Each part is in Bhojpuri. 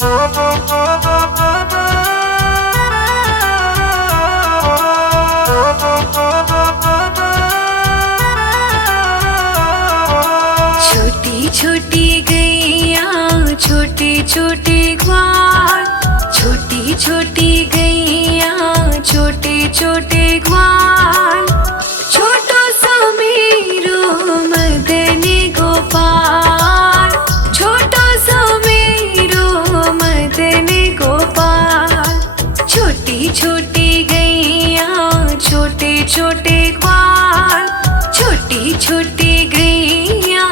छोटी छोटी गैया छोटे छोटे ग्वाल, छोटी छोटी गैया छोटे छोटे ग्वाल, छोटो सा मेरो मदन गोपाल, छोटो सा मेरो मदन गोपाल। छोटी छोटी गैया छोटे छोटे ग्वाल, छोटी छोटी गैया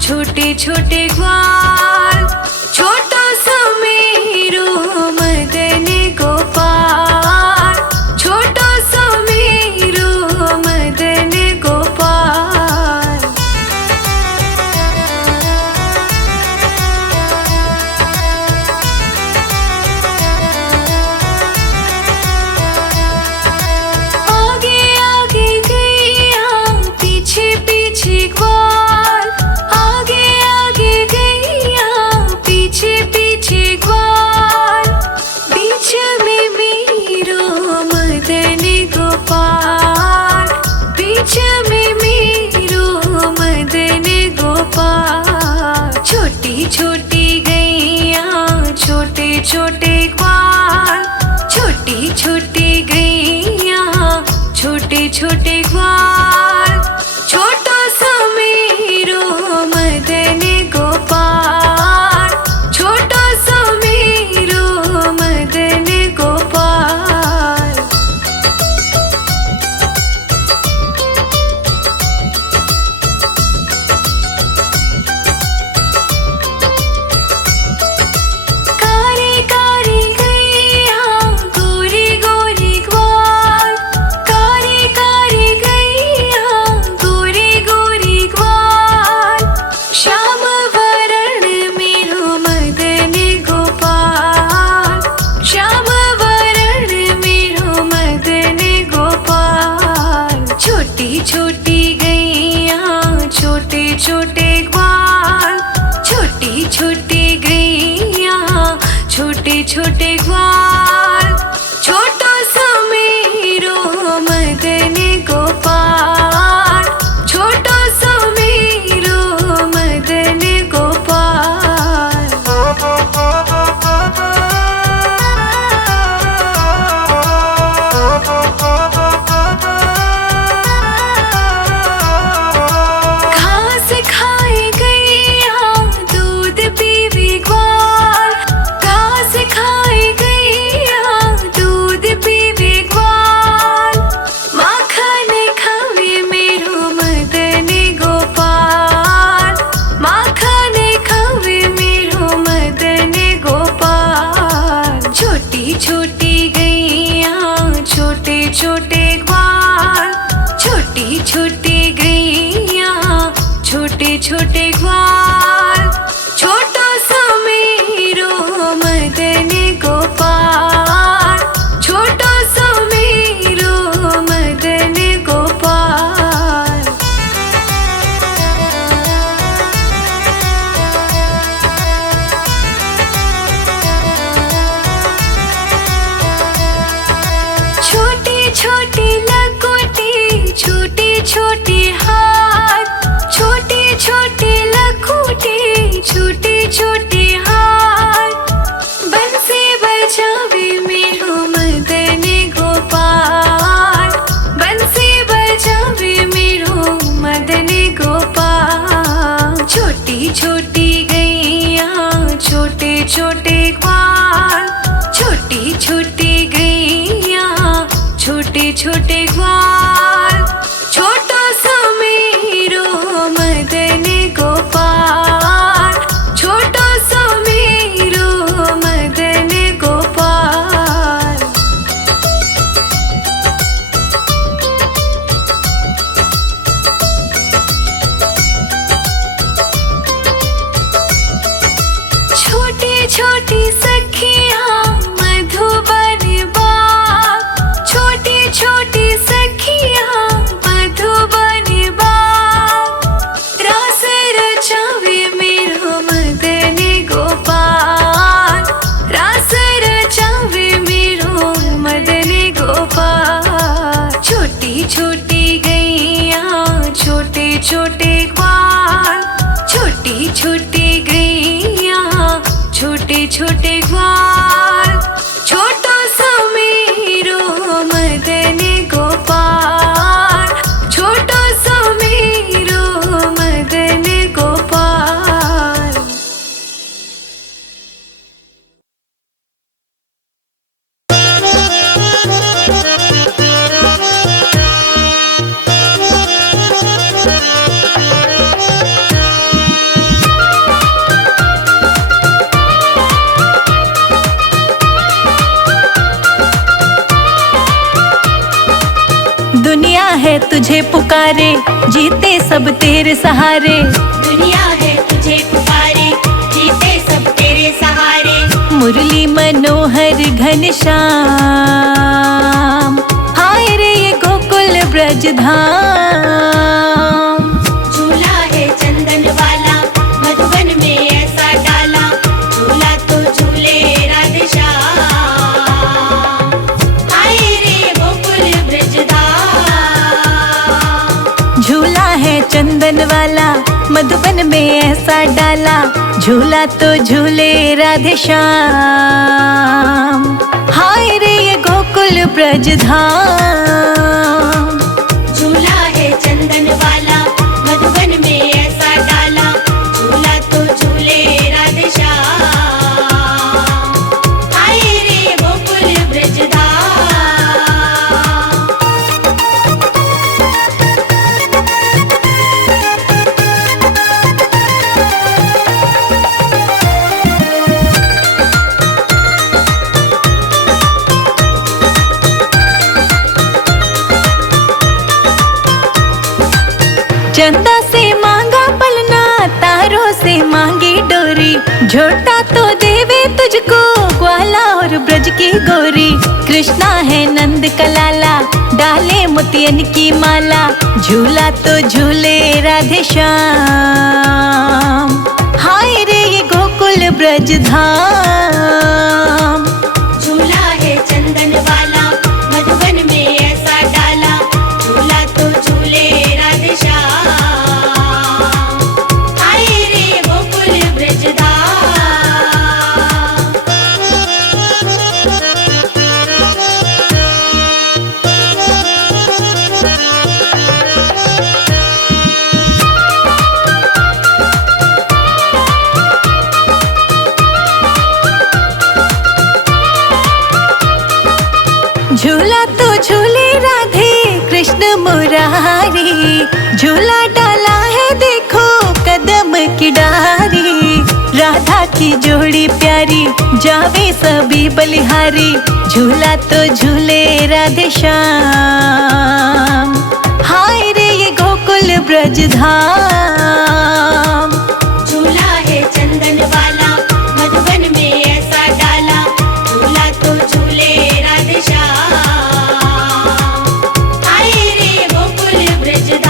छोटे छोटे ग्वाल, छोटो सा मेरो मदन गोपाल, छोटो सा मेरो मदन गोपाल। आगे आगे गैया पीछे पीछे ग्वाल, आगे आगे गैया पीछे पीछे ग्वाल, बीच में मेरो मदन गोपाल, बीच में मेरो मदन गोपाल। छोटी छोटी गैया छोटे छोटे ग्वाल, छोटी छोटी गैया छोटे छोटे ग्वाल, छोटो सा मेरो मदन गोपाल, छोटो सा मेरो मदन गोपाल। कारे कारे गैया गोरी गोरी ग्वाल, कारे कारे गैया गोरी गोरी ग्वाल, श्याम वरण मेरो मदन गोपाल, श्याम वरण मेरो मदन गोपाल। छोटी छोटी गैया छोटे छोटे ग्वाल, छोटी छोटी गैया छोटे छोटे ग्वाल, छोटो सा मेरो मदन गोपाल, छोटो सा मेरो मदन गोपाल। घास खाए गैया दूध पीवे ग्वाल, घास खाए गैया दूध पीवे ग्वाल, माखन खावे मेरो मदन गोपाल, माखन खावे मेरो मदन गोपाल। छोटी छोटी गैया छोटे छोटे ग्वाल, छोटी छोटी गैया छोटे छोटे ग्वाल, छोटो सा मेरो मदन गोपाल, छोटो सा मेरो मदन गोपाल। छोटी छोटी लकोटी छोटी छोटी हाथ, छोटी छोटी लकोटी छोटी छोटी हाथ, बंसी बजावे मेरो मदन गोपाल, बंसी बजावे मेरो मदन गोपाल। छोटी छोटी गैया छोटे छोटे ग्वाल, छोटी छोटी गैया छोटे छोटे ग्वाल, छोटो सा मेरो मदन गोपाल, छोटो सा मेरो मदन गोपाल। छोटी छोटी सखिया मधुबन बाग, छोटी छोटी सखिया मधुबन बाग, रास रचावे मेरो मदन गोपाल, छोटी गैया छोटे छोटे ग्वाल, छोटो समीरो मदन गोपाल, छोटो समीरो मदन गोपाल। दुनिया है तुझे पुकारे, जीते सब तेरे सहारे। दुनिया है तुझे पुकारे, जीते सब तेरे सहारे। मुरली मनोहर घनश्याम, हाय रे ये गोकुल ब्रज धाम। झूला है चंदन वाला, मधुबन में ऐसा डाला, झूला तो झूले राधे श्याम। हाय रे गोकुल ब्रज धाम। झूला है चंदन वाला, मधुबन में ऐसा डाला, झूला तो झूले राधे श्याम। हाय रे ये गोकुल ब्रज धाम। झूला है चंदन वाला, मधुबन में ऐसा डाला, झूला तो झूले राधे श्याम। हाय रे गोकुल ब्रज धाम। चंदा से मांगा पलना, तारों से मांगी डोरी, झोटा तो देवे तुझको ग्वाला और ब्रज की गोरी। कृष्णा है नंद का लाला, डाले मोतियन की माला, झूला तो झूले राधे श्याम। हाय रे ये गोकुल ब्रज धाम। झूला है चंदन वाला, मधुबन में ऐसा डाला, झूला तो झूले राधे श्याम। हाय रे गोकुल ब्रज धाम। झूला तो झूले राधे कृष्ण मुरारी, झूला डाला है देखो कदम की डारी। राधा की जोड़ी प्यारी, जावे सभी बलिहारी, झूला तो झूले राधे श्याम। हाय रे ये गोकुल ब्रज धाम। झूला है चंदन वाला, मधुबन में ऐसा डाला, झूला तो झूले राधे श्याम। हाय रे गोकुल ब्रज धाम।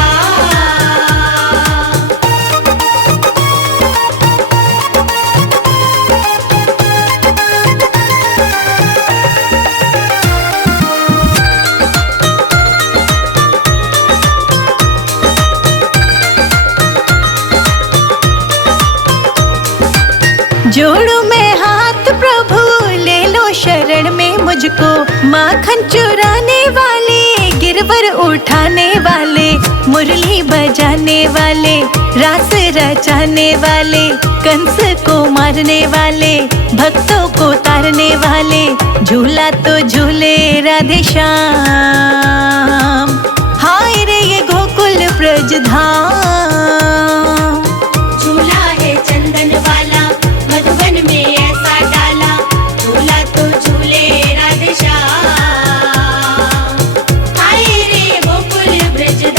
जोड़ू मैं हाथ प्रभु, ले लो शरण में मुझको। माखन चुराने वाले, गिरवर उठाने वाले, मुरली बजाने वाले, रास रचाने वाले, कंस को मारने वाले, भक्तों को तारने वाले, झूला तो झूले राधे श्याम। हाय रे ये गोकुल ब्रज धाम। झूला है चंदन वाला, मधुबन में ऐसा डाला, झूला तो झूले राधे श्याम। हाय रे गोकुल ब्रज धाम।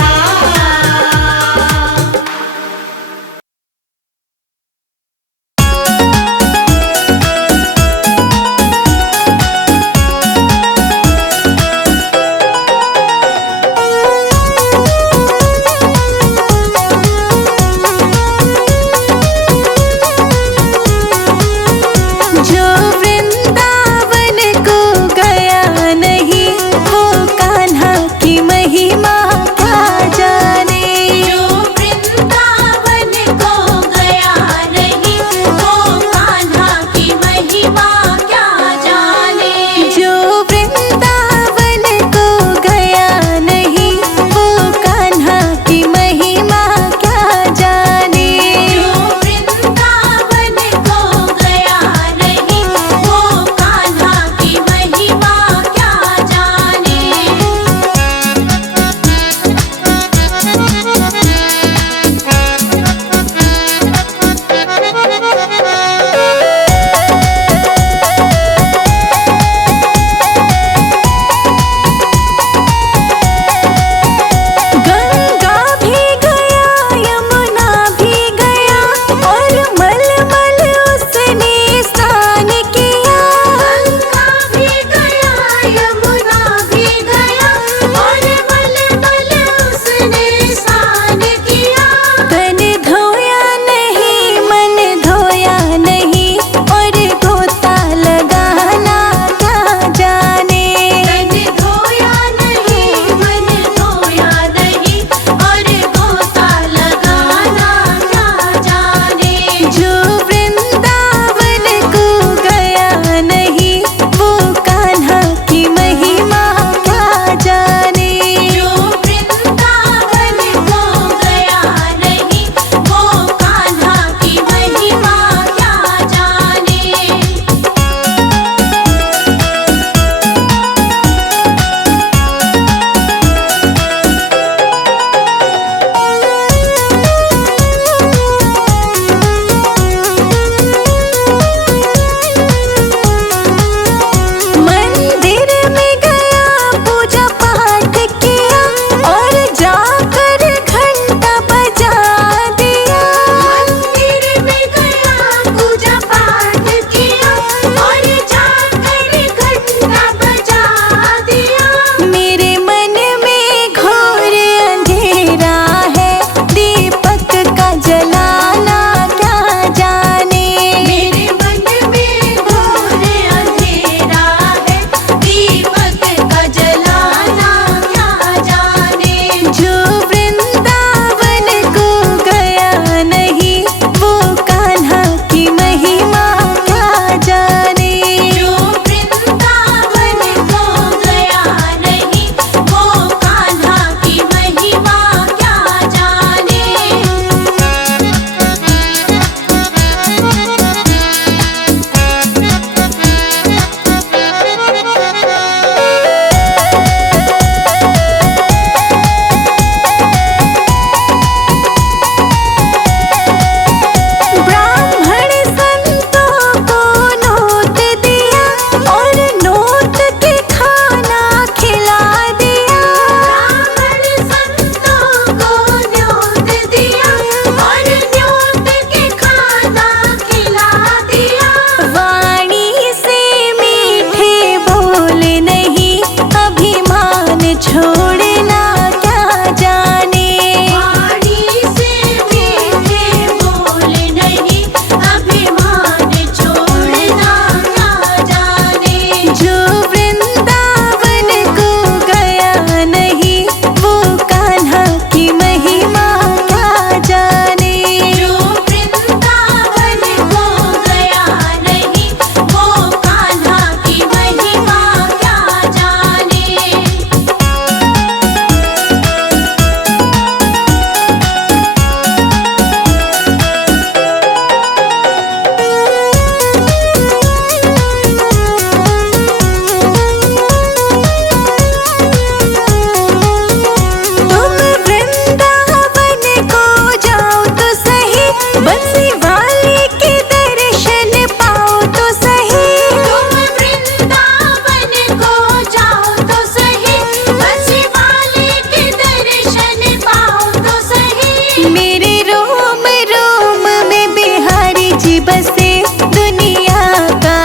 बसे दुनिया का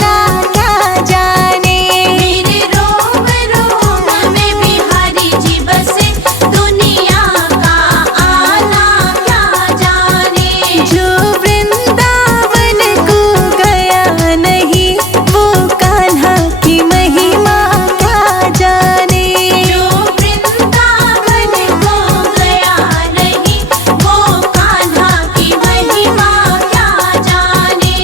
ना क्या जाने। मेरे रोम रोम में बिहारी जी बसे दुनिया का आना क्या जाने। जो वृंदावन को गया नहीं वो कान्हा की महिमा क्या जाने। जो वृंदावन को गया नहीं वो कान्हा की महिमा क्या जाने।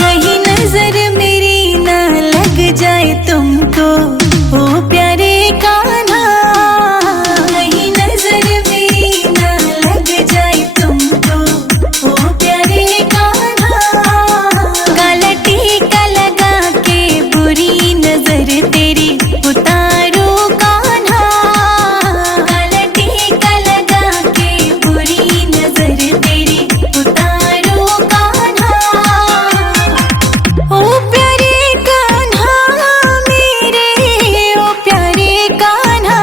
कहीं नजर मेरी ना लग जाए तुमको ओ प्यारे कान्हा। कहीं नजर मेरी ना लग जाए तुमको ओ प्यारे कान्हा। काला टीका लगा के बुरी नजर तेरी उतारो कान्हा। काला टीका लगा के बुरी नजर तेरी उतारो कान्हा। ओ प्यारे कान्हा मेरे ओ प्यारे कान्हा।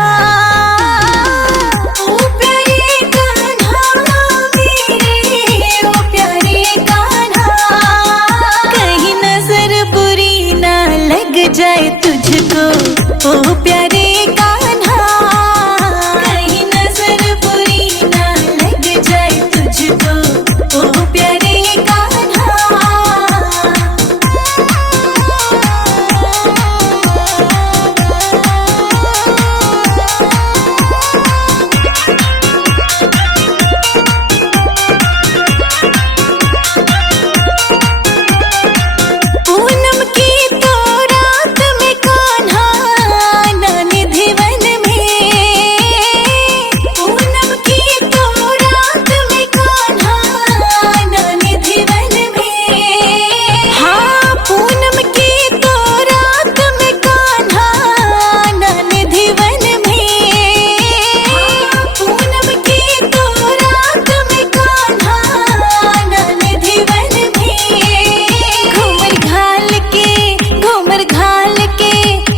ओ प्यारे कान्हा मेरे ओ प्यारे कान्हा। कहीं नजर बुरी ना लग जाए तुझको ओ प्यारे कान्हा। कहीं नजर बुरी ना लग जाए तुझको ओ प्यारे कान्हा। पूनम की तो रात में कान्हा नानिधि वन में। पूनम की तो रात में कान्हा नानिधि वन में। हाँ पूनम की तो रात में कान्हा नानिधि वन में। पूनम की तो रात में कान्हा नानिधि वन में। घूमर घाल के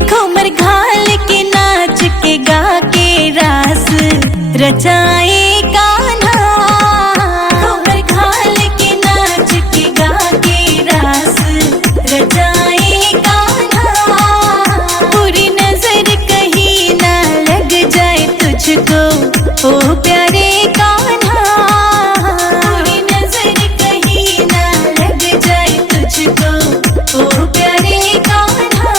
घूमर घाल के नाच के गा के रास रचाए कान्हा। घूमर घाल के नाच के गा के रास रचाए कान्हा। बुरी नजर कहीं ना लग जाए तुझको ओ प्यारे कान्हा। बुरी नजर कहीं ना लग जाए तुझको ओ प्यारे कान्हा।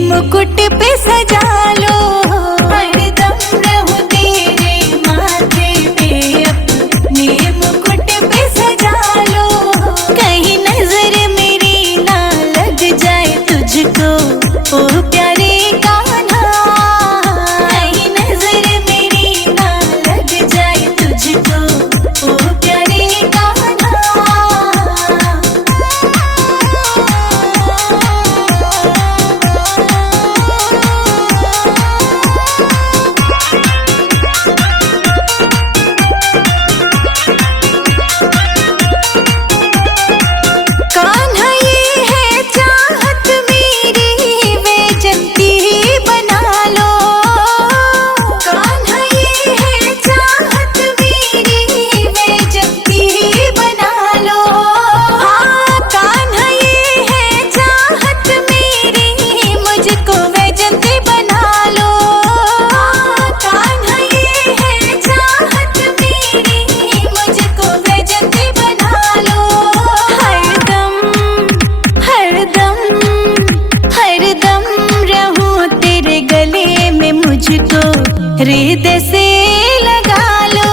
मुकुट पे सजा लो, हरदम रहूं तेरे माथे पे, अपने मुकुट पे सजा लो। कहीं नजर मेरी ना लग जाए तुझको, ओ प्यारे कान्हा, कहीं नजर मेरी ना लग जाए तुझको, ओ प्यारे कान्हा। कान्हा ये है चाहत मेरी, वे जनती बना लो। कान्हा ये है चाहत मेरी, वे जनती बना लो। हाँ कान्हा ये है चाहत मेरी, मुझको वे जनती बना लो। हाँ कान्हा ये है चाहत मेरी, मुझको वे जनती बना लो। हरदम हरदम हरदम रहूं तेरे गले में, मुझको हृदय से लगा लो।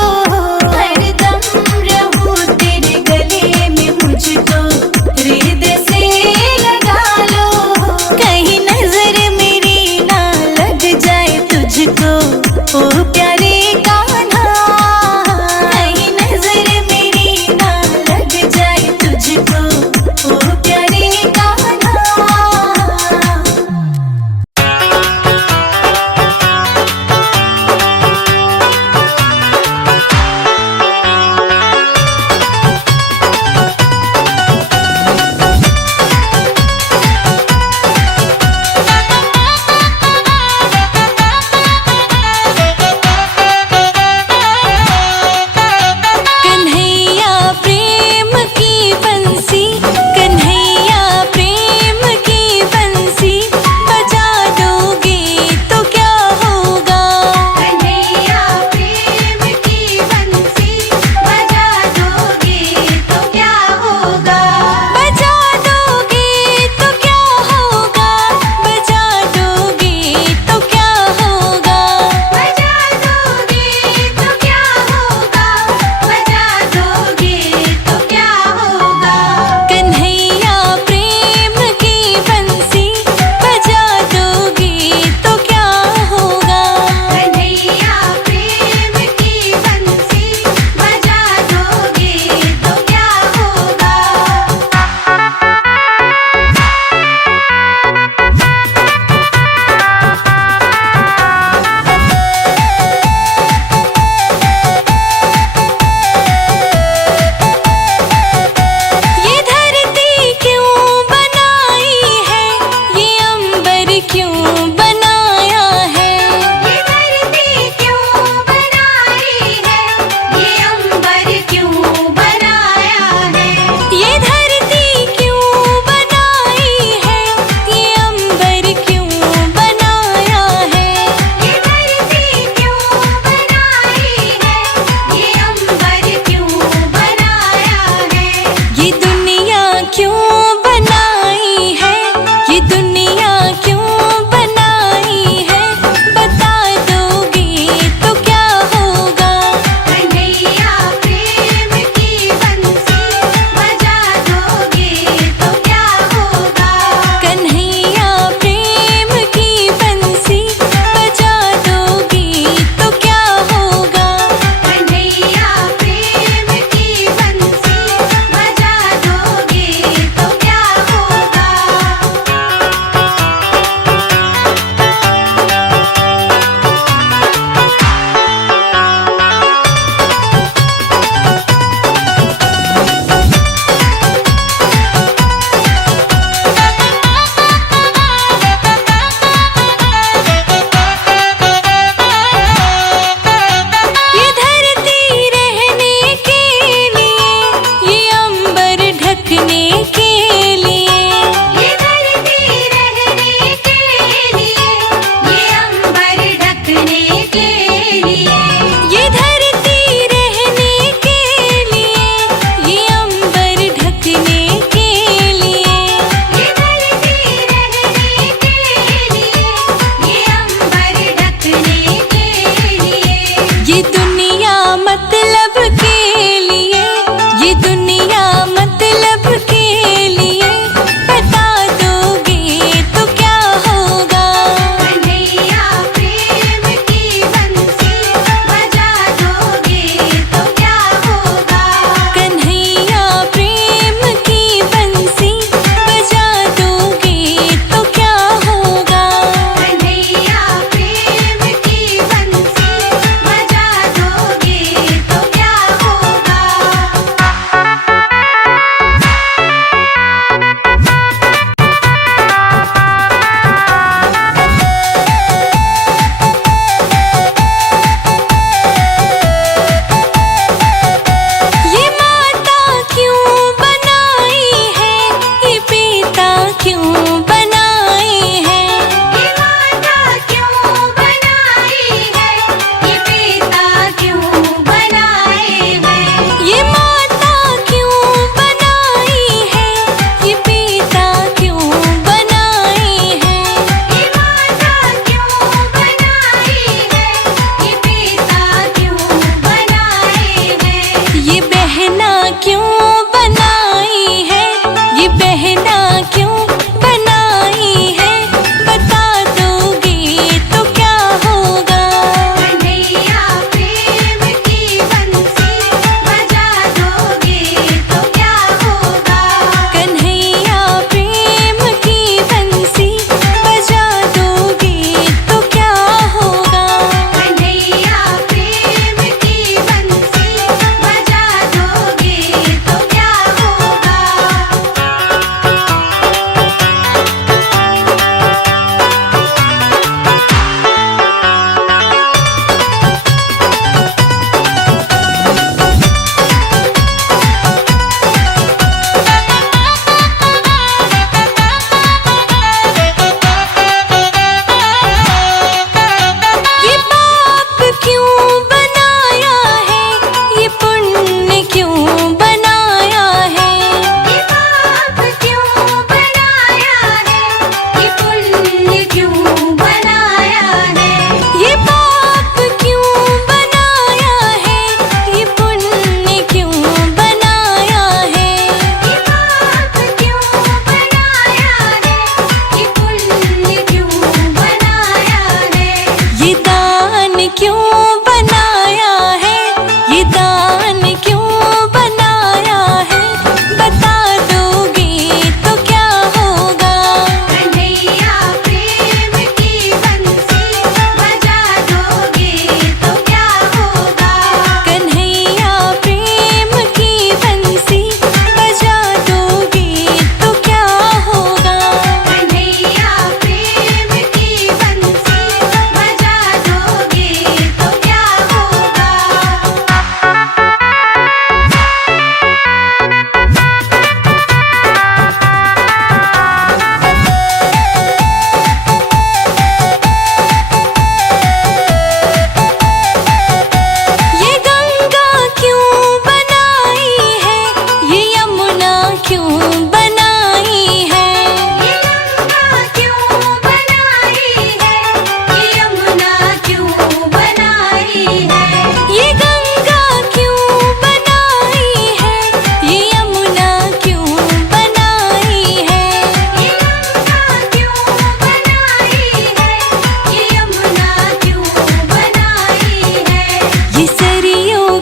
हरदम रहूं तेरे गले में, मुझको हृदय से लगा लो। कहीं नजर मेरी ना लग जाए तुझको, ओ प्यारे कान्हा, कहीं नजर मेरी ना लग जाए तुझको, ओ प्यारे कान्हा।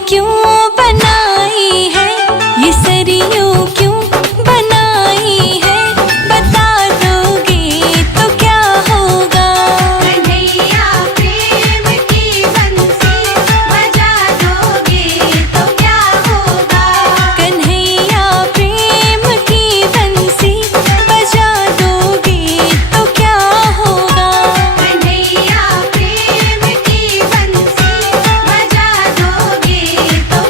क्यों बनाई है, ये सरयू क्यों बनाई है, बता दोगे तो क्या होगा। कन्हैया प्रेम की बंसी बजा दोगे तो क्या होगा। कन्हैया प्रेम की बंसी बजा दोगे तो क्या होगा। कन्हैया प्रेम की बंसी बजा दोगे तो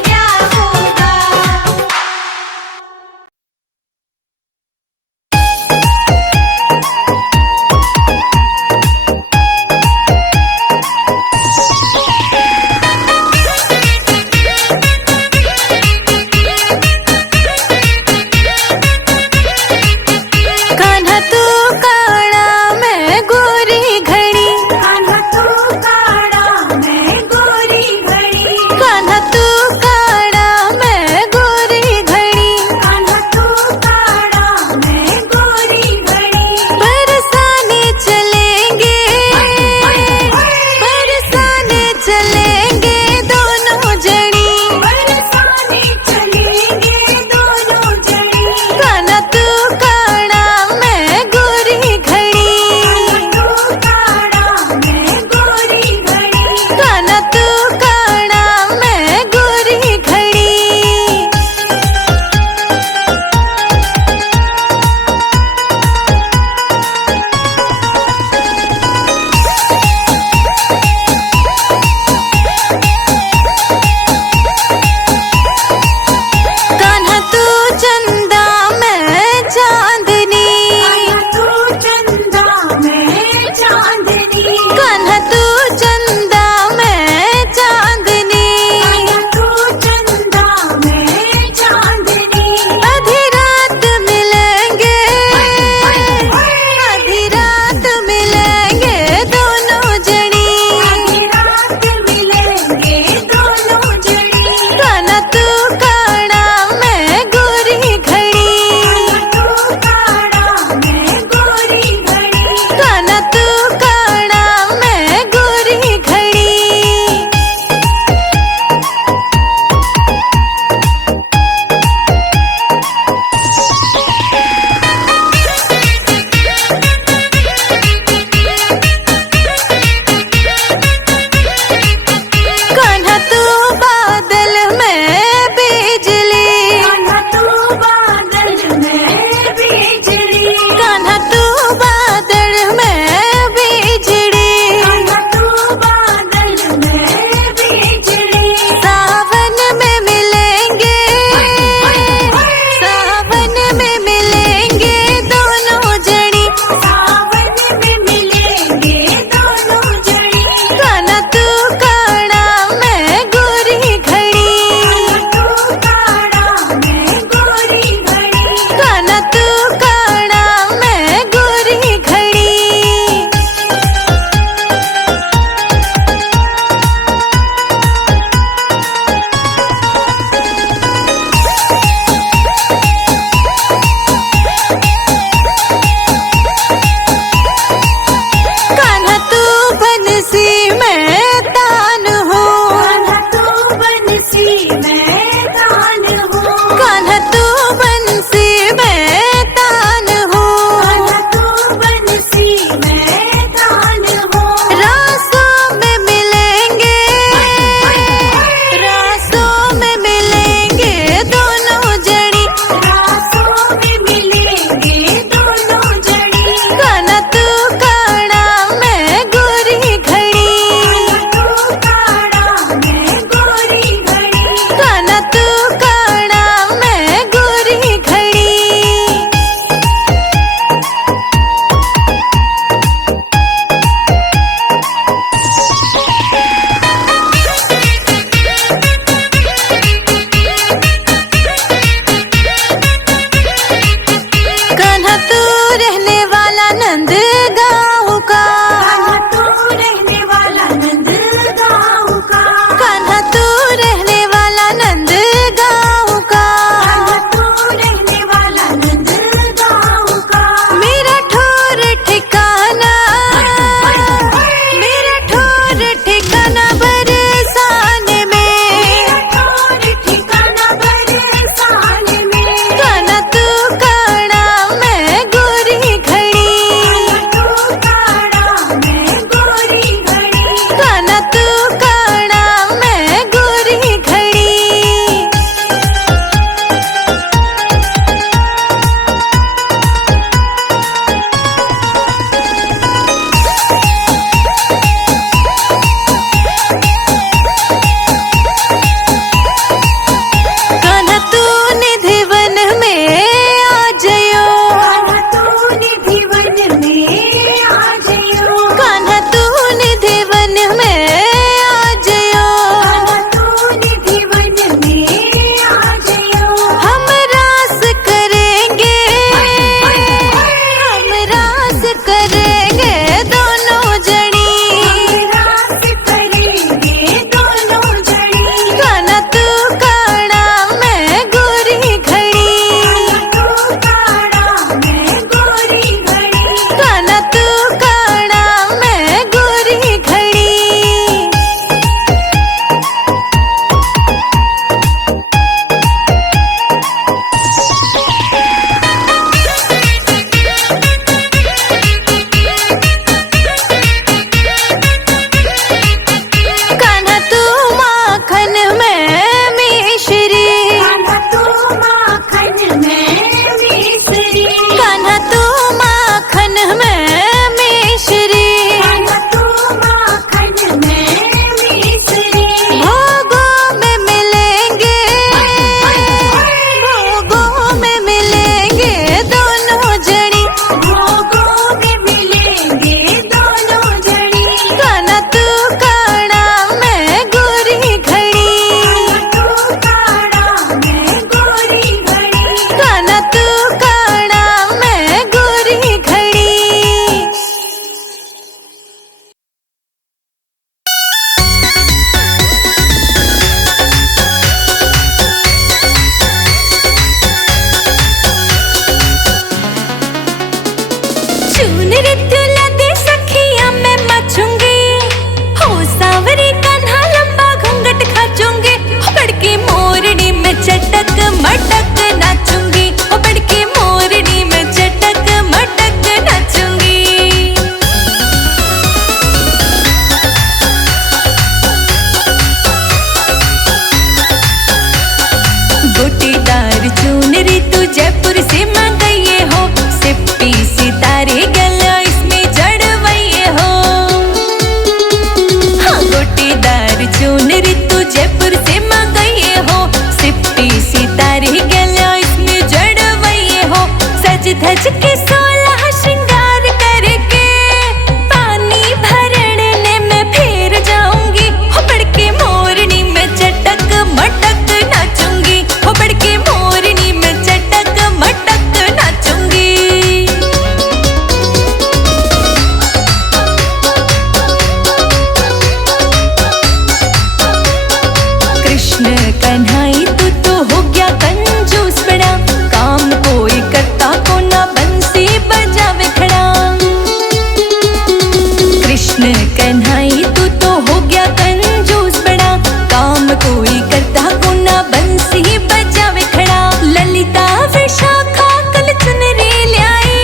कृष्ण कन्हई तू तो हो गया कंजूस बड़ा, काम कोई करता को ना बंसी बजावे खड़ा। ललिता विशाखा कल चुनरी ल्याई,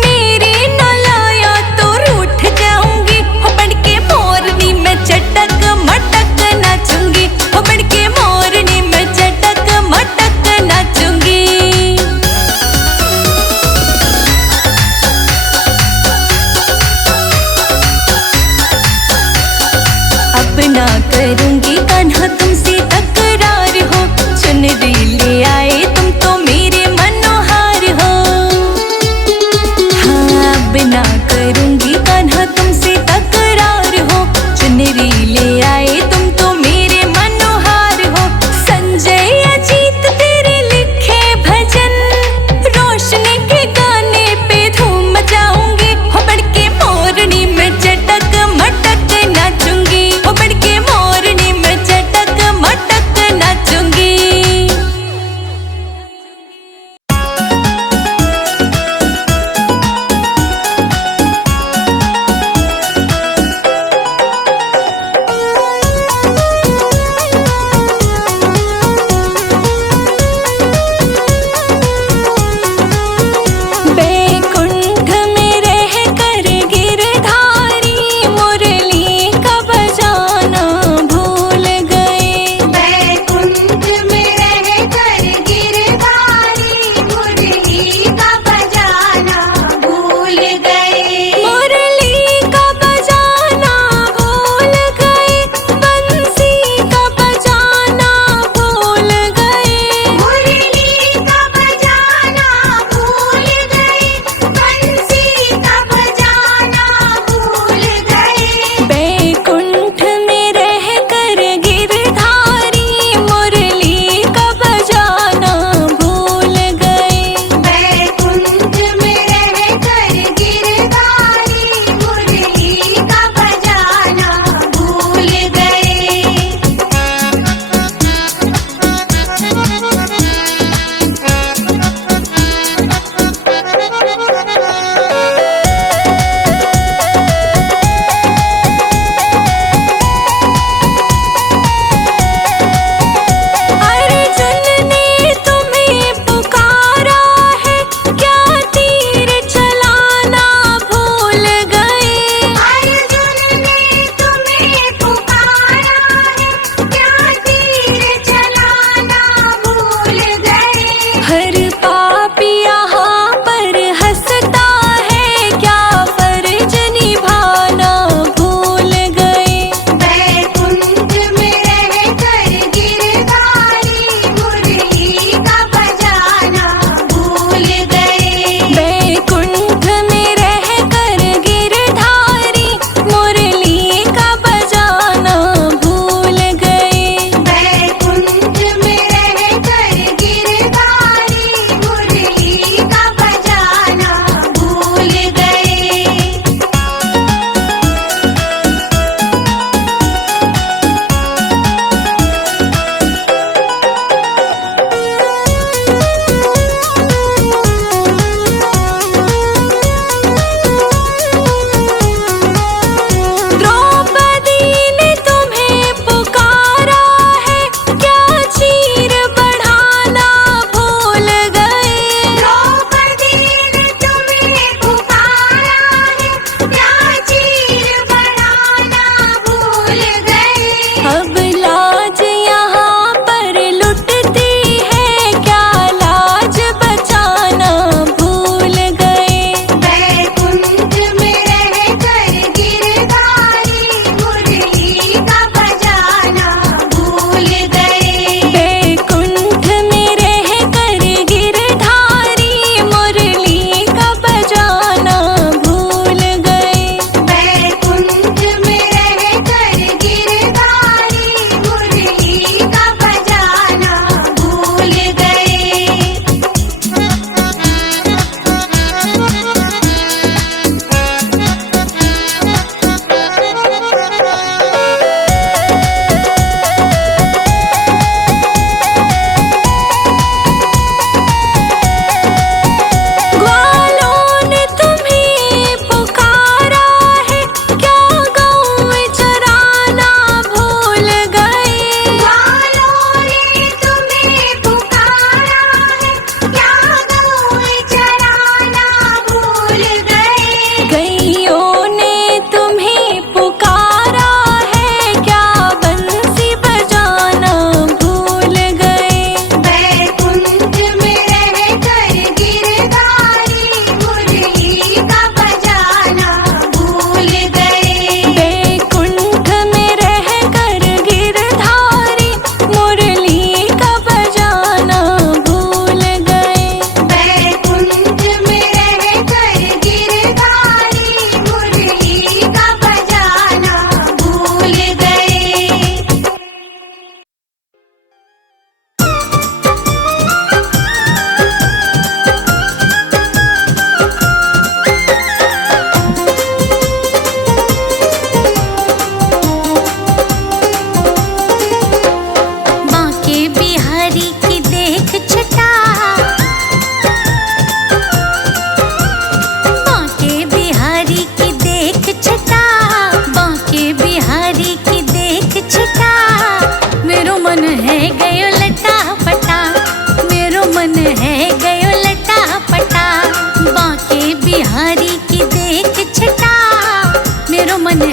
मेरे ना लाया तो रूठ जाऊंगी। हो बढ़के मोरनी में चटक मटक नाचूंगी, हो बढ़के मोरनी में चटक मटक नाचूंगी। अब ना करूंगी कान्हा तुमसे तकरार हो, चुनरी ले आए तुम तो मेरे मनोहार हो। हाँ अब ना करूंगी कान्हा तुमसे तकरार हो, चुनरी ले आए तुम तो मेरे मनोहार हो। संजय अजीत तेरे लिखे भजन, रोशनी के गाने पे धूम मचाऊंगी। हो बढ़के मोरनी में चटक मटक नाचूंगी, हो बढ़के मोरनी में चटक मटक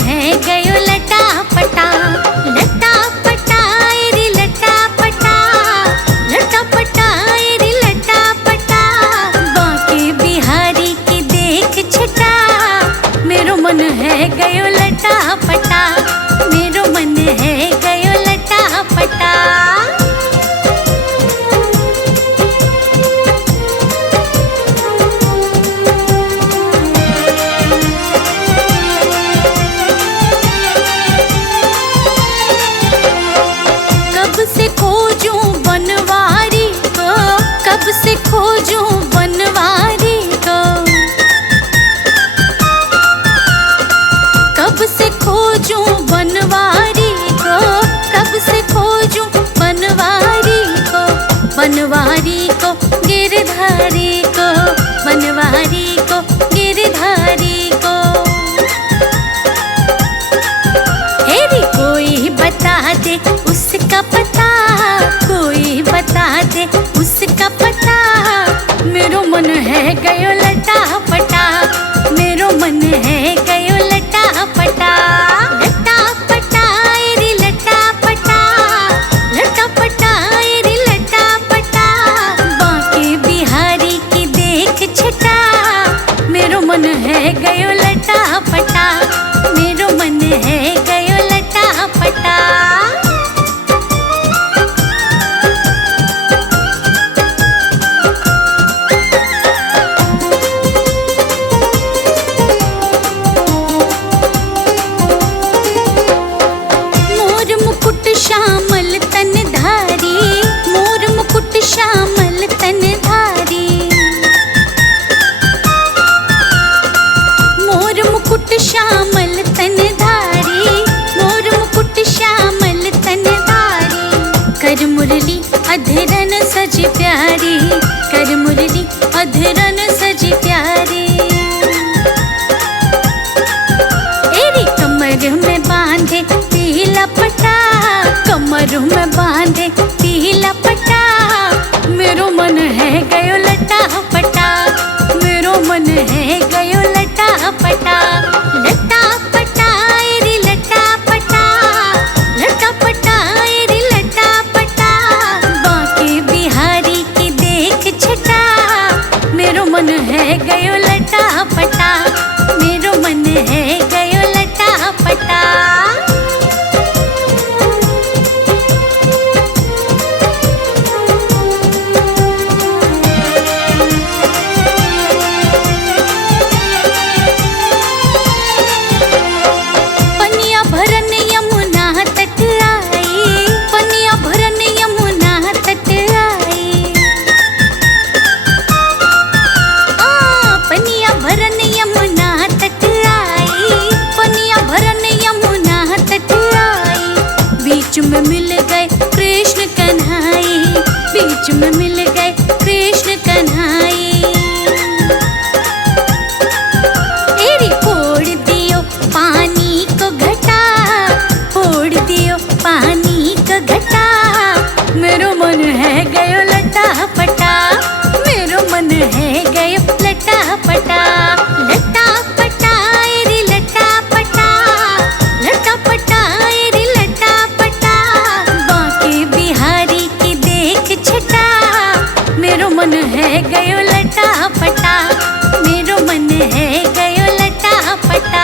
है गयो लटा पटा, लटा पटा रे लटा पटा, लटा पटा रे लटा पटा। बांके बिहारी की देख छटा, मेरो मन है गयो लटा पटा, मेरो मन है गयो लटा पटा। कब से खोजूं बनवारी को, कब से खोजूं बनवारी को, कब से खोजूं बनवारी को, कब से खोजूं बनवारी को, बनवारी को गिरधारी को, बनवारी को गिरधारी को। हेरी कोई बता दे उसका पता, कोई बता दे उसका पता। मेरो मन है गयो लटा पटा, मेरो मन है गयो लटा पटा। लटा पटा रे लटा पटा, लटा पटा रे लटा पटा। बांके बिहारी की देख छटा, मेरो मन है गयो लटा पटा, मेरो मन है गयो लटा पटा। मोर मुकुट श्यामल तन धारी, मोर मुकुट श्यामल तन धारी, मोर मुकुट श्यामल तन धारी, मोर मुकुट श्यामल तन धारी। कर मुरली अधरन सज प्यारी, कर मुरली अधरन सज प्यारी। एरी कमर में बांधे पीला पटा, कमर में बांधे पीला पटा। मेरो मन है गयो लटा पटा, मेरो मन है गयो लटा पटा। लटा पटा रे लटा पटा, लटा पटा रे लटा पटा। बांके बिहारी की देख छटा, मेरो मन है गयो लटा पटा, मेरो मन है गयो लटा पटा। पनिया भरन यमुना तट आई, पनिया भरन यमुना तट आई। पनिया भरन यमुना तट आई, पनिया भरन यमुना तट आई। बीच में मिल गए कृष्ण कन्हाई, बीच में मिल गए कृष्ण कन्हाई। एरी फोड़ दियो पानी को घटा, फोड़ दियो पानी को घटा। मेरो मन है गयो लटा पटा, मेरो मन है गयो लटा पटा। लटा पटा रे लटा पटा, लटा पटा रे लटा पटा। बांके बिहारी की देख छटा, मेरो मन है गयो लटा पटा, मेरो मन है गयो लटा पटा।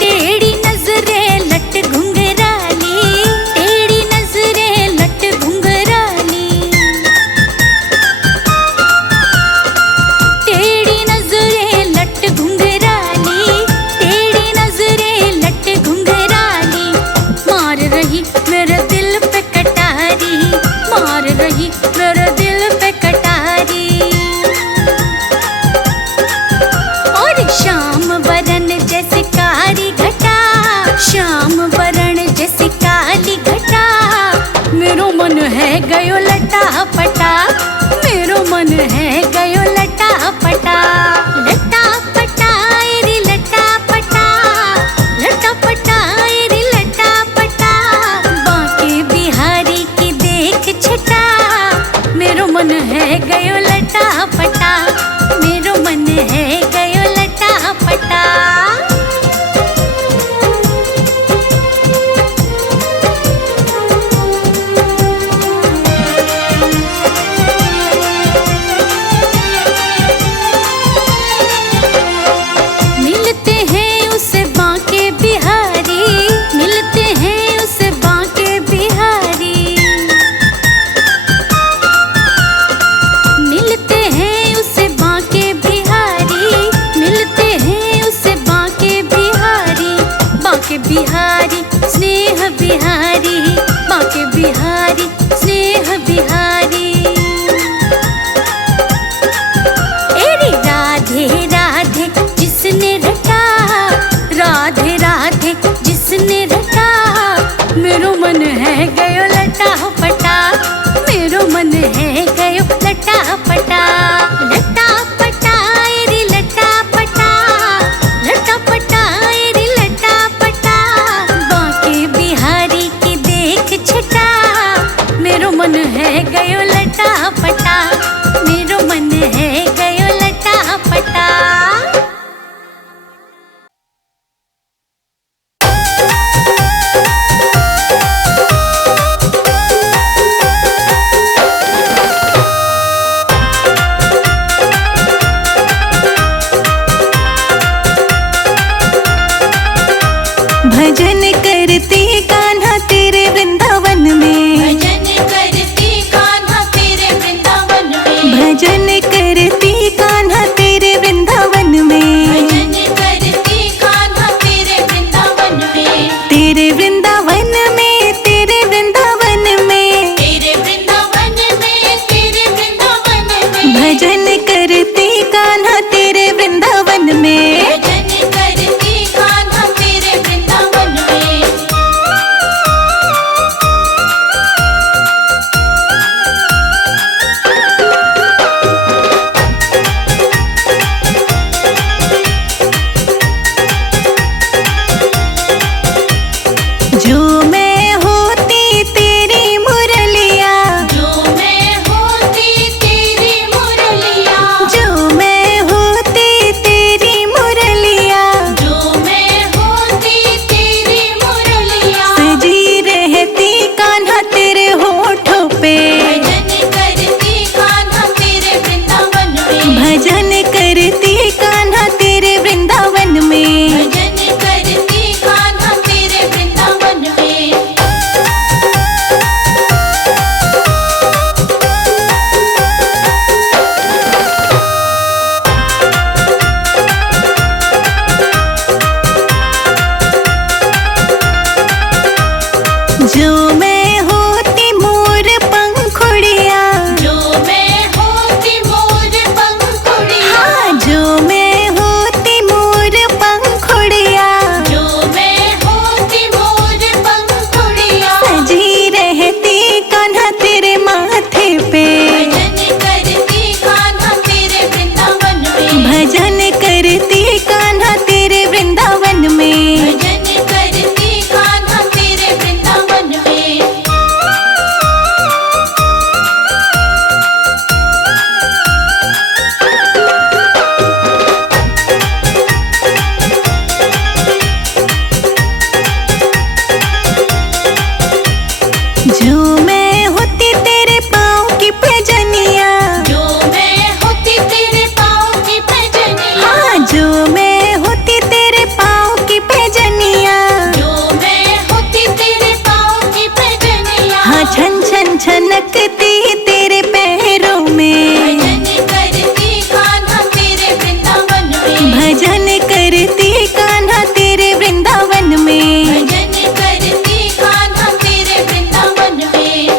टेढ़ी नजरें लट घुंघराली, टेढ़ी नजरें लट घुंघराली। टेढ़ी नजरें लट घुंघराली, टेढ़ी नजरें लट घुंघराली। मार रही मेरे दिल पे कटारी, मार रही मेरे दिल पे कटारी। और श्याम वरण जैसे कारी घटा, श्याम वरण जैसी काली घटा। मेरो मन है गयो लटा पटा, मेरो मन है गयो लटा पटा। लटा पटा रे लटा पटा, लटा पटा रे बिहारी स्नेह बिहारी, बांके बिहारी स्नेह बिहारी। एरी राधे राधे जिसने रटा, राधे राधे जिसने रटा, मेरो मन है गयो लटा पटा, मेरो मन है गयो लटा पटा। लटा पटा एरी लटा पटा, लटा पटा एरी लटा पटा, बांके बिहारी की देख छटा, मेरो मन है गयो लटा पटा, मेरो मन है गयो लटा पटा। भजन करती कान्हा तेरे वृंदावन में, भजन करती कान्हा तेरे वृंदावन में, भजन करती कान्हा तेरे वृंदावन में, भजन करती कान्हा तेरे वृंदावन में, तेरे वृंदावन में, तेरे वृंदावन में, तेरे वृंदावन में, तेरे वृंदावन में, भजन करती कान्हा तेरे वृंदावन में। भजन करती कान्हा तेरे वृंदावन में। जो मैं होती तेरी मुरलिया, जो मैं होती तेरी मुरलिया, जो मैं होती तेरी मुरलिया, जो मैं होती तेरी मुरलिया, सजी रहती कान्हा तेरे होठों पे, भजन करती कान्हा तेरे वृंदावन में, भजन करती कान्हा तेरे वृंदावन में। भजन करती कान्हा तेरे वृंदावन में। जो मैं होती मोर पंखुड़िया, जो मैं होती मोर पंखुड़िया, हाँ जो मैं होती मोर पंखुड़िया, जो मैं होती मोर पंखुड़िया, सजी रहती कान्हा तेरे माथे पे, भजन करती कान्हा तेरे वृंदावन में, भजन करती कान्हा तेरे वृंदावन में। भजन करती कान्हा तेरे वृंदावन में। जो मैं होती तेरे पाँव की पैजनिया, जो मैं होती तेरे पाँव की पैजनिया, हाँ जो मैं होती तेरे पाँव की पैजनिया, जो मैं होती तेरे पाँव की पैजनिया, हाँ छन छन छनकती तेरे पैरों में, भजन करती कान्हा तेरे वृंदावन में, भजन करती कान्हा तेरे वृंदावन में। भजन करती कान्हा तेरे वृंदावन में।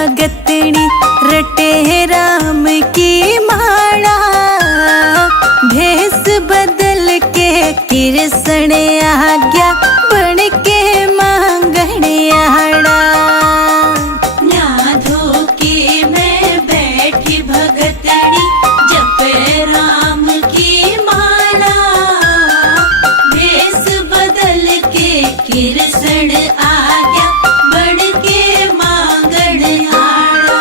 भगतनी रटे राम की माला, भेष बदल के कृष्ण आज्ञा बन के मांगण आड़ा। न्याधो के मैं बैठी भगतनी जप राम की माला, भेष बदल के कृष्ण आज्ञा बन के मांगण आड़ा।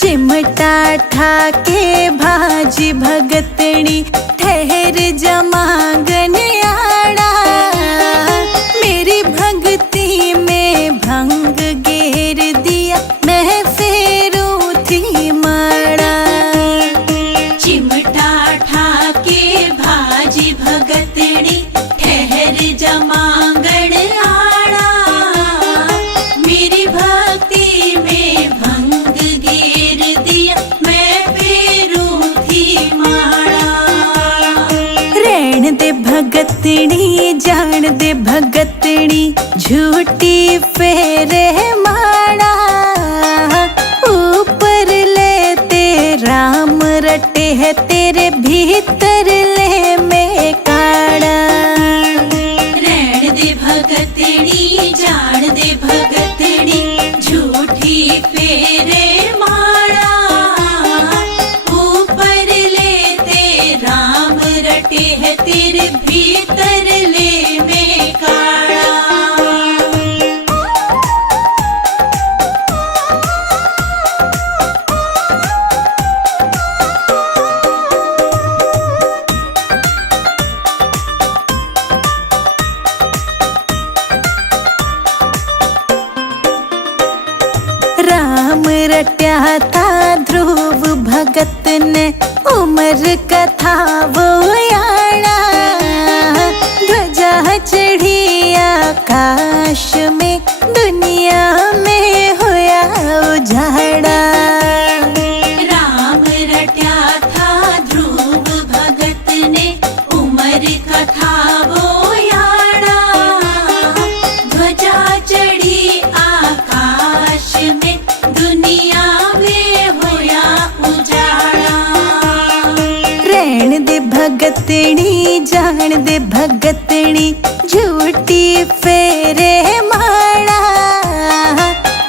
चिमटा ठाके भाजी भगतनी ठहर जमागन आड़ा, मेरी भक्ति में भंग गेर दिया मैं फेरू थी माड़ा। चिमटा ठाके भाजी भगतनी ठहर जमागण आड़ा, मेरी भक्ति में भंग गेर दिया मैं फेरू थी माड़ा। रहन दे भगतनी जान दे भगतनी झूठी फेरे माड़ा, ऊपर लेते राम रटे है तेरे भीतर ले में काड़ा। रहन दे भगतनी जान दे भगतनी झूठी फेरे माड़ा, ऊपर लेते राम रटे है तेरे भीतर ले में काड़ा। राम रट्या था ध्रुव भगत ने उमर कथा वो याड़ा, ध्वजा चढ़ी आकाश में दुनिया में होया उजाड़ा। राम रट्या था ध्रुव भगत ने उमर कथा वो याड़ा, ध्वजा चढ़ी आकाश में दुनिया में होया उजाड़ा। रहन दे भगतनी जान दे भगतनी झूठी फेरे माड़ा,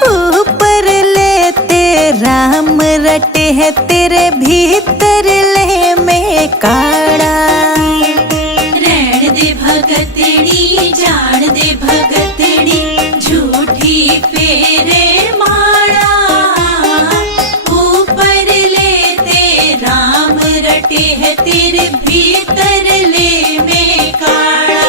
ऊपर लेते राम रटे है तेरे भीतर ले में काड़ा। रहन दे भगतनी जान दे भगतनी झूठी फेरे माड़ा, ऊपर लेते राम रटे है तेरे भीतर ले में काड़ा।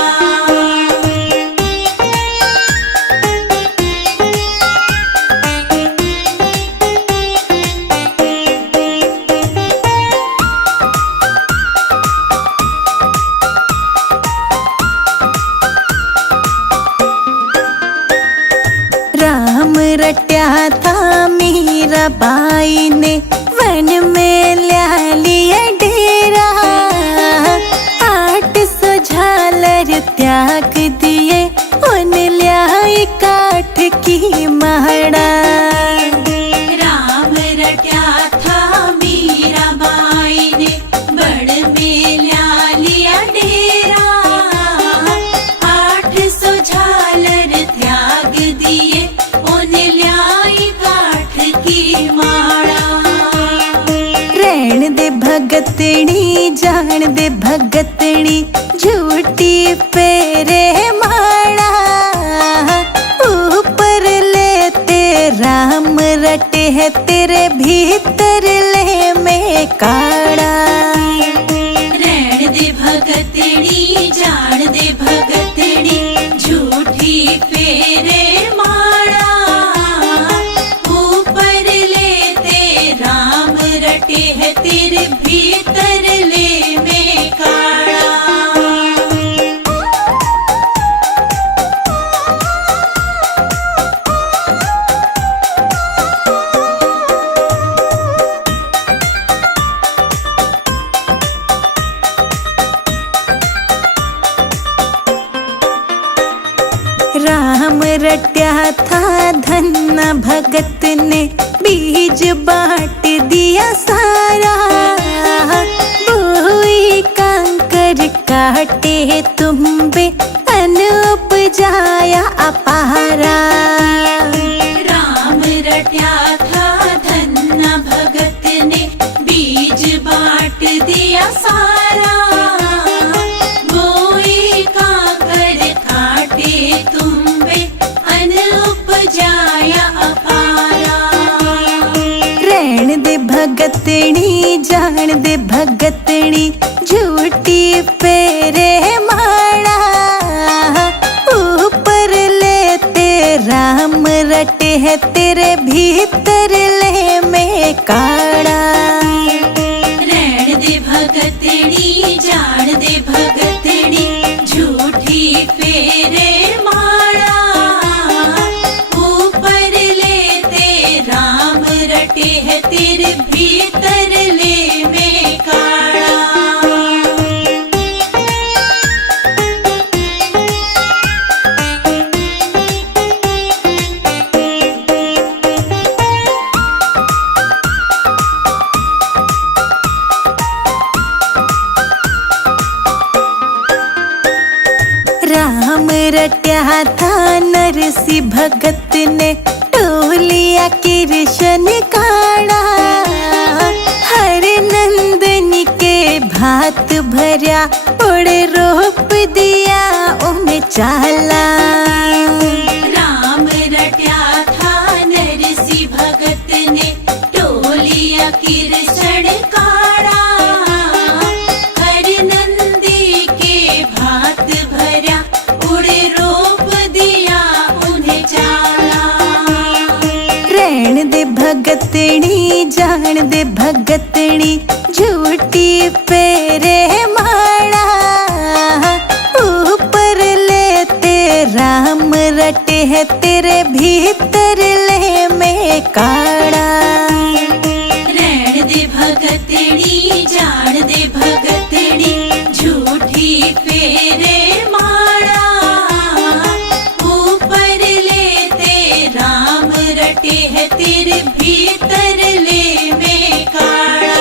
राम रट्या था मीरा बाई ने वन में ल्या लिया डेरा, 800 झालर त्याग दिए उन ल्याई काठ की महड़ा। राम रट्या था मीराबाई ने बड़ मेला लिया डेरा, 800 झालर त्याग दिए उन ल्याई काठ की माड़ा। रहन दे भगतनी जान दे भगतनी झूठी फेरे माड़ा, ऊपर लेते राम रटे है तेरे भीतर ले में काड़ा। रहन दे भगतनी जान दे भगतनी झूठी फेरे माड़ा, ऊपर लेते राम रटे है तेरे भीतर ले में काड़ा। राम रट्या था धन भगत ने बीज बांट दिया सारा। बोई कंकर काटे तुम्बे अन उपजाया अपारा। राम रट्या था धन भगत ने बीज बांट दिया सारा। बोई काकर काटे तुम्बे अन उपजाया अपारा। रहन दे भगतनी जान दे भगतनी झूठी पेरे माड़ा। ऊपर लेते राम रटे है तेरे भीतर ले में काड़ा। रहन दे भगतनी जान दे भगतनी झूठी फेरे माड़ा। ऊपर लेते राम रटे है तेरे भीतर ले में काड़ा। राम रट्या था नरसी भगत ने टोलिया कृष्ण काड़ा। हर नंदनी के भात भर्या उड़े रोप दिया उन्हें चाला। राम रट्या था नरसी भगत ने टोलिया कृष्ण काड़ा। हर नंदी के भात भर्या उड़े रोप दिया उन्हें चाला। रहन दे भगतनी जान दे भगतनी झूठी पेरे माड़ा। ऊपर लेते राम रटे है तेरे भीतर ले में काड़ा। रहन दे भगतनी जान दे भगतनी झूठी फेरे माड़ा। ऊपर लेते राम रटे है तेरे भीतर ले में काड़ा।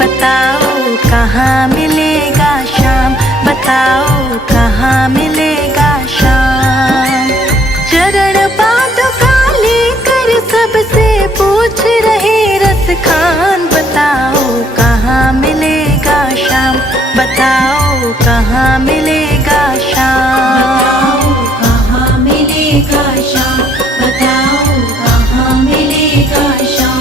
बताओ कहाँ मिलेगा शाम, बताओ कहाँ मिलेगा शाम। चरण पादुका लेकर सबसे पूछ रहे रस खान। बताओ कहाँ मिलेगा शाम, बताओ कहाँ मिलेगा शाम। बताओ कहाँ मिलेगा शाम। बताओ कहाँ मिलेगा शाम।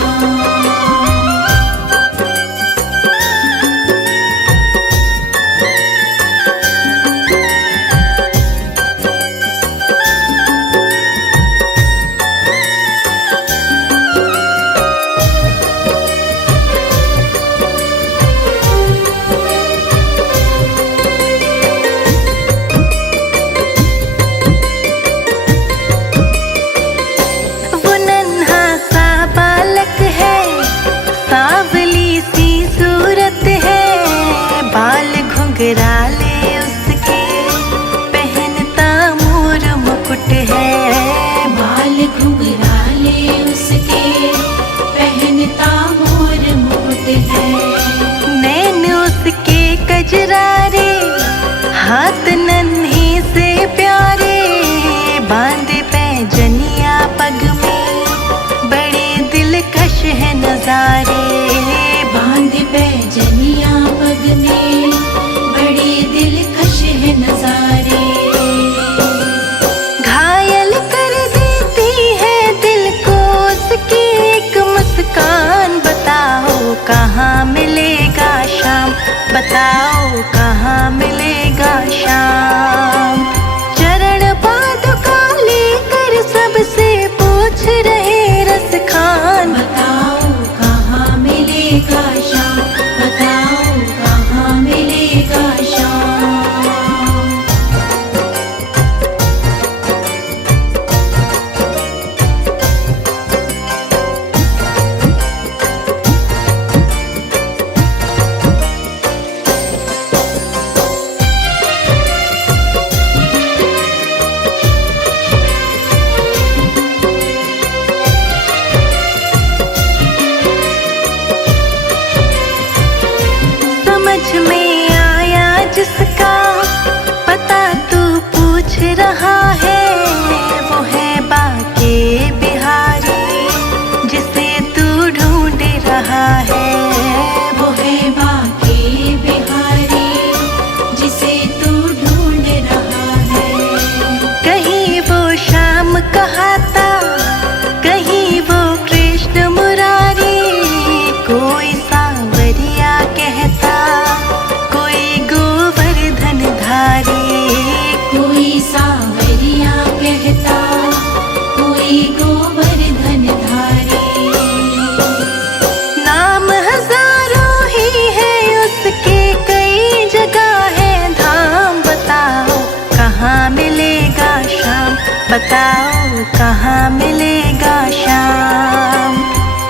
बताओ कहाँ मिलेगा श्याम।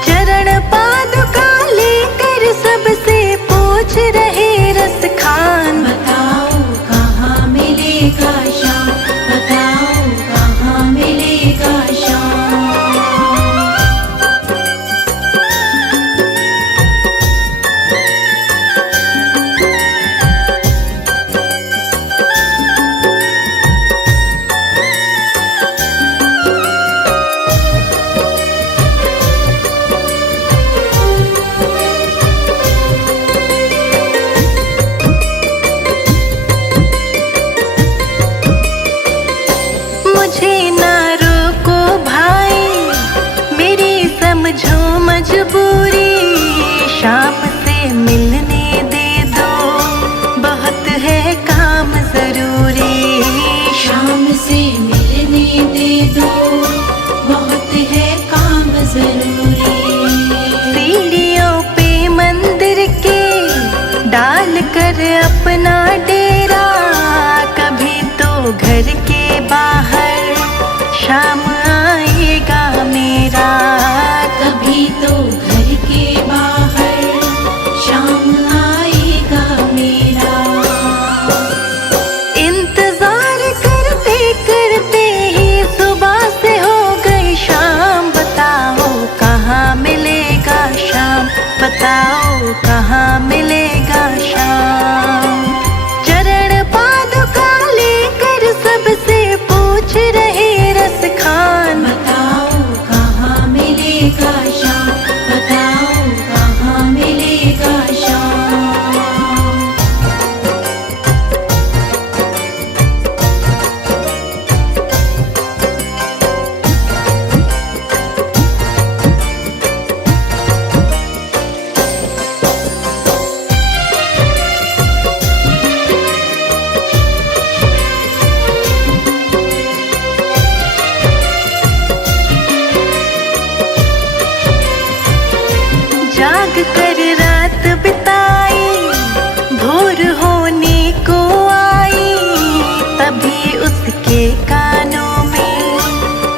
चरण पादुका लेकर सबसे पूछ रहे रस खान। बताओ कहाँ मिलेगा श्याम, बताओ कहाँ मिलेगा श्याम। मुझे ना रोको भाई, मेरी समझो मजबूरी। शाम से मिलने दे दो, बहुत है काम जरूरी। शाम से मिलने दे दो, बहुत है काम जरूरी। सीढ़ियों पे मंदिर के डाल कर अपना डेरा, कभी तो घर के बाहर शाम आएगा मेरा। कभी तो घर के बाहर शाम आएगा मेरा। इंतजार करते करते ही सुबह से हो गई शाम। बताओ कहाँ मिलेगा शाम, बताओ कहाँ मिलेगा शाम। चरण पादुका लेकर सबसे पूछ रहे रस खान। बताओ कहाँ मिलेगा श्याम, बताओ कहाँ मिलेगा श्याम। जाग कर रात बिताई, भोर होने को आई। तभी उसके कानों में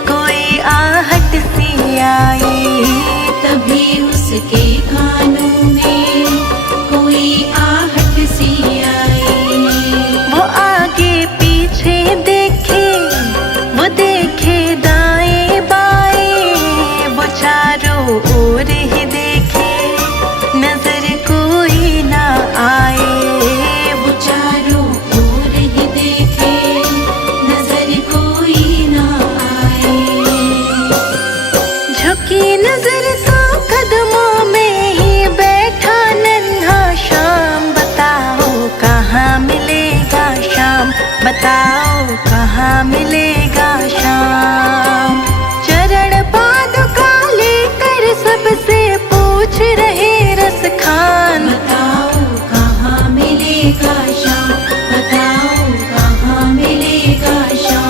कोई आहट सी आई। तभी उसके कानों में कोई आहट सी आई। वो आगे पीछे देखे, वो देखे दाएं बाएं। वो चारों ओर ही देखे, नजर कोई ना आए। वो चारों ओर ही देखे, नजर कोई ना आए। झुकी नजर तो कदमों में ही बैठा नन्हा श्याम। बताओ कहाँ मिलेगा श्याम, बताओ कहाँ मिलेगा श्याम। चरण पादुका लेकर सबसे पूछ रहे रस खान। बताओ कहाँ मिलेगा श्याम, बताओ कहाँ मिलेगा श्याम।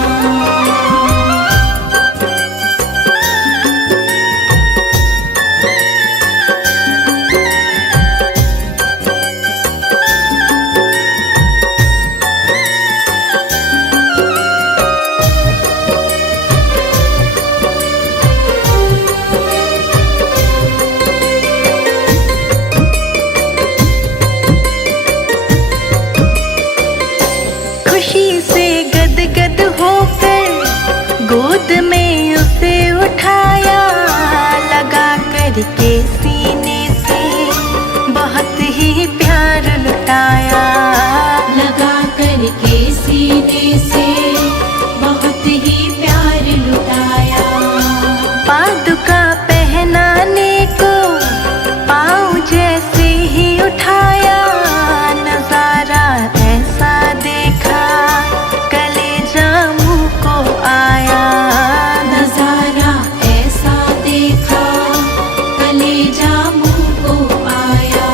खुशी से गदगद होकर गोद में उसे उठाया। लगा करके सीने से बहुत ही प्यार लुटाया। लगा करके सीने से बहुत ही प्यार लुटाया। पादुका पहनाने को पाँव जैसे ही उठाया। नजारा ऐसा देखा, कलेजा मुँह को आया। नजारा ऐसा देखा, कलेजा मुँह को आया।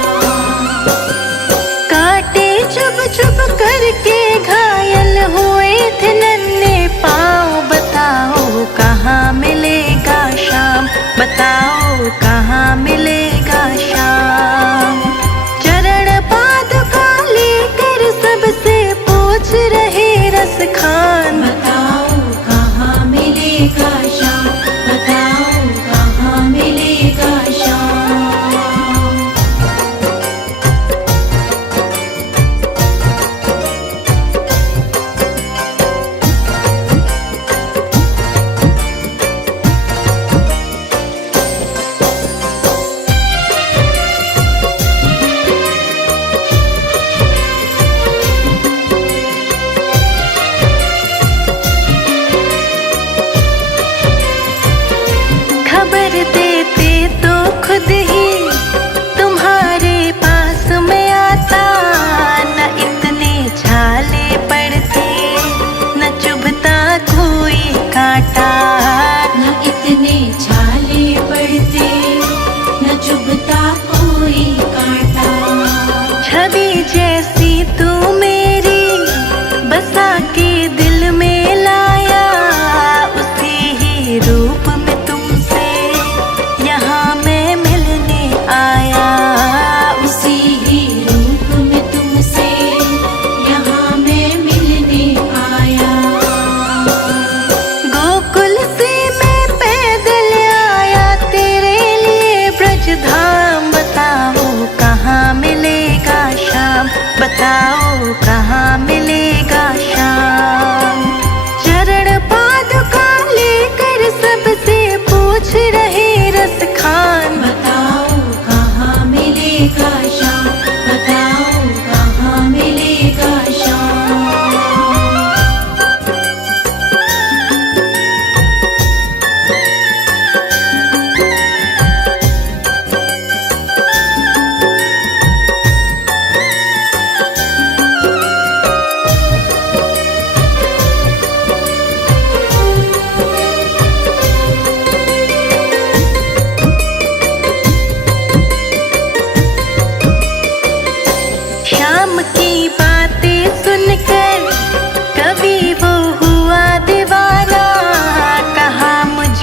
कांटे चुभ चुभ करके घायल हुए थे नन्हे पाँव। बताओ कहाँ मिलेगा शाम, बताओ कहाँ मिलेगा शाम। चरण पादुका लेकर सबसे पूछ रहे रस खान। बताओ कहाँ मिलेगा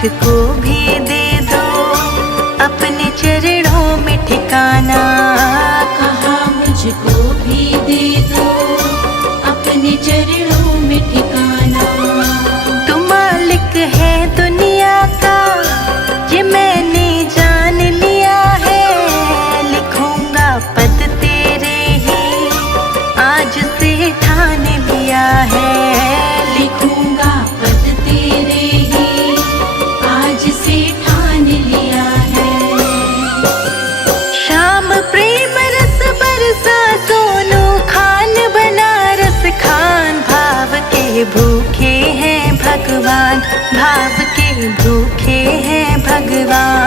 मुझको भी दे दो अपने चरणों में ठिकाना। कहा मुझको भी दे दो अपने चरणों में ठिकाना। तू मालिक है दुनिया का ये मैंने जान लिया है, लिखूंगा पद तेरे ही आज से ठान लिया है। लिखूंगा पद तेरे ही आज से ठान लिया है। शाम प्रेम रस बरसा सोनू खान बनारस खान। भाव के भूखे हैं भगवान, भाव के भूखे हैं भगवान।